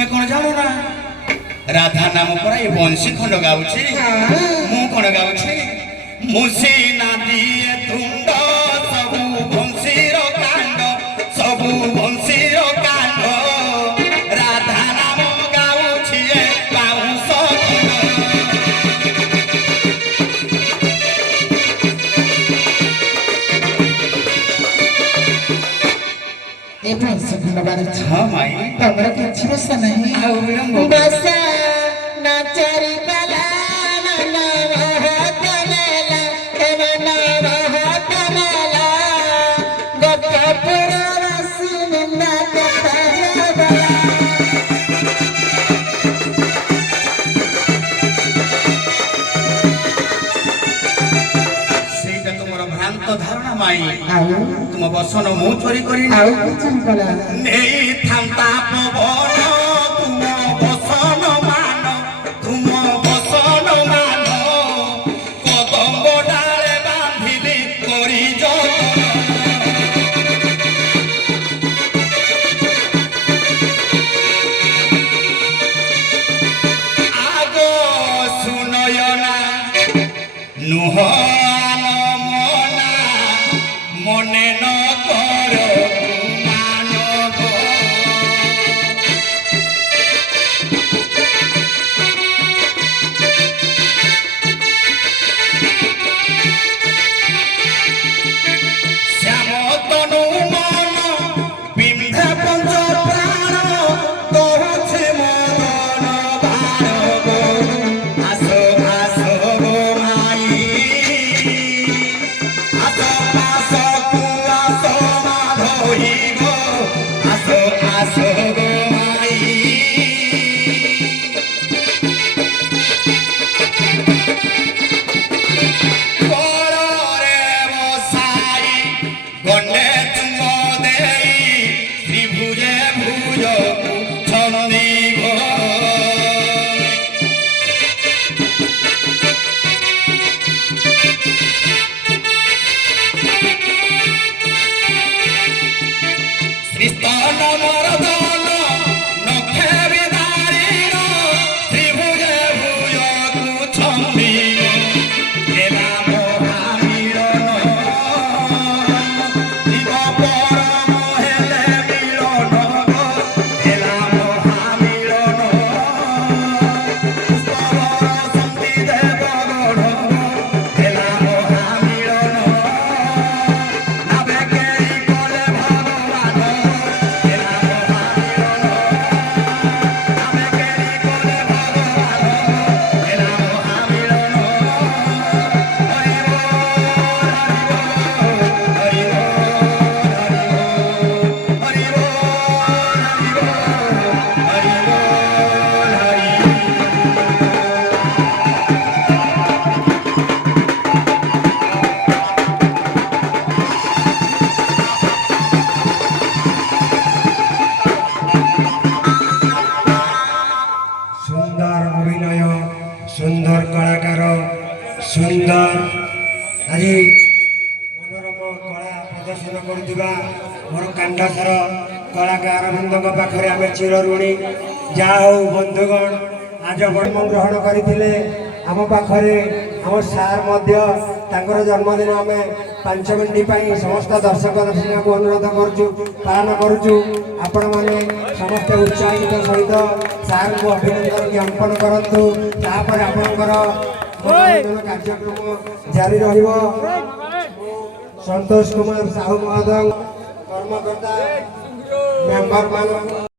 তুমি কোন জানো না রাধা নাম পরা এই বংশী খণ্ড গাউছি মু কোন গাউছি মুসি না দিয়ে তুণ্ড সবু বংশীর কাণ্ড সবু বংশীর কাণ্ড রাধা নাম গাউছি বাউঁশ ଏ ବଂଶ ଖଣ୍ଡ ବାଜୁଛି ହଁ ମାଇ ତମର କିଛି ବସା ନାହିଁ ଆଉ ବିଳମ୍ବ ବସା ନାଚରି କଲା ମନ ମହତ ନେଲା ମନ ମହତ ନେଲା ଗୋପପୁର ବାସି ନିନ୍ଦା କଥା ନେଲା ସେଇଟା ତୁମର ଭ୍ରାନ୍ତ ଧାରଣା ମାଇ ଆଉ ତୁମ ବସନ ମୁଁ ଚୋରି କରି ଆଉ କିଛି କଲା ନେଇଥାନ୍ତା ପବନ ତୁମ ବସନ ମାନ ତୁମ ବସନ ମାନ କଦମ୍ବ ଡାଳେ ବାନ୍ଧିଲି କରି ଆଗ ଶୁଣୟନା ନୁହ মনে ন কর মানব শ্যাম তনু মন বিন্ধে পঞ্চ প্রাণ কহছে মদন বারব আসো আসো গো মাই আসো আসো আসো মাধবী গো আসো আসো গো মাই কররে বসাই গণে তুম দেই ত্রিভুজে ভুজ ছন্দি গো শ্রীস্তন মরদন নখে বিদারীণ ত্রিভুজে ভুজ ছন্দি গো হেলা মহামিলন দিব পরম হেলে মিলন গো হেলা মহামিলন পুষ্পবর সন্ধি দেব গণ হেলা মহামিলন নাবে কেই কলে ভগবান হেলা মহামিলন নাবে কেই কলে ভগবান হেলা মহামিলন সুন্দর অভিনয় সুন্দর কলাকার সুন্দর আଜି মনোরম কলা প্রদর্শন করুଥିବା ମୋର କାଣ୍ଡସର କଳାକାର ବୃନ୍ଦଙ୍କ ପାଖରେ ଆମେ ଚିରଋଣୀ ଯାହା ହଉ ବନ୍ଧୁଗଣ ଆଜ ଗ୍ରହଣ କରିଥିଲେ ଆମ ପାଖରେ ଆମ ସାର୍ ମଧ୍ୟ ତାଙ୍କର ଜନ୍ମଦିନ ଆମେ 5 ମିନିଟ୍ ପାଇଁ ସମସ୍ତ ଦର୍ଶକ ଦର୍ଶିକାଙ୍କୁ ଅନୁରୋଧ କରୁଛୁ ପାଳନ କରୁଛୁ ଆପଣମାନେ ସମସ୍ତେ ଉତ୍ସାହିତ ସହିତ ସାର୍ଙ୍କୁ ଅଭିନନ୍ଦନ ଜ୍ଞାପନ କରନ୍ତୁ ତାପରେ ଆପଣଙ୍କର ମନୋରଞ୍ଜନ କାର୍ଯ୍ୟକ୍ରମ ଜାରି ରହିବ ସନ୍ତୋଷ କୁମାର ସାହୁ ମହୋଦୟ କର୍ମକର୍ତ୍ତା ମେମ୍ବର ମାନ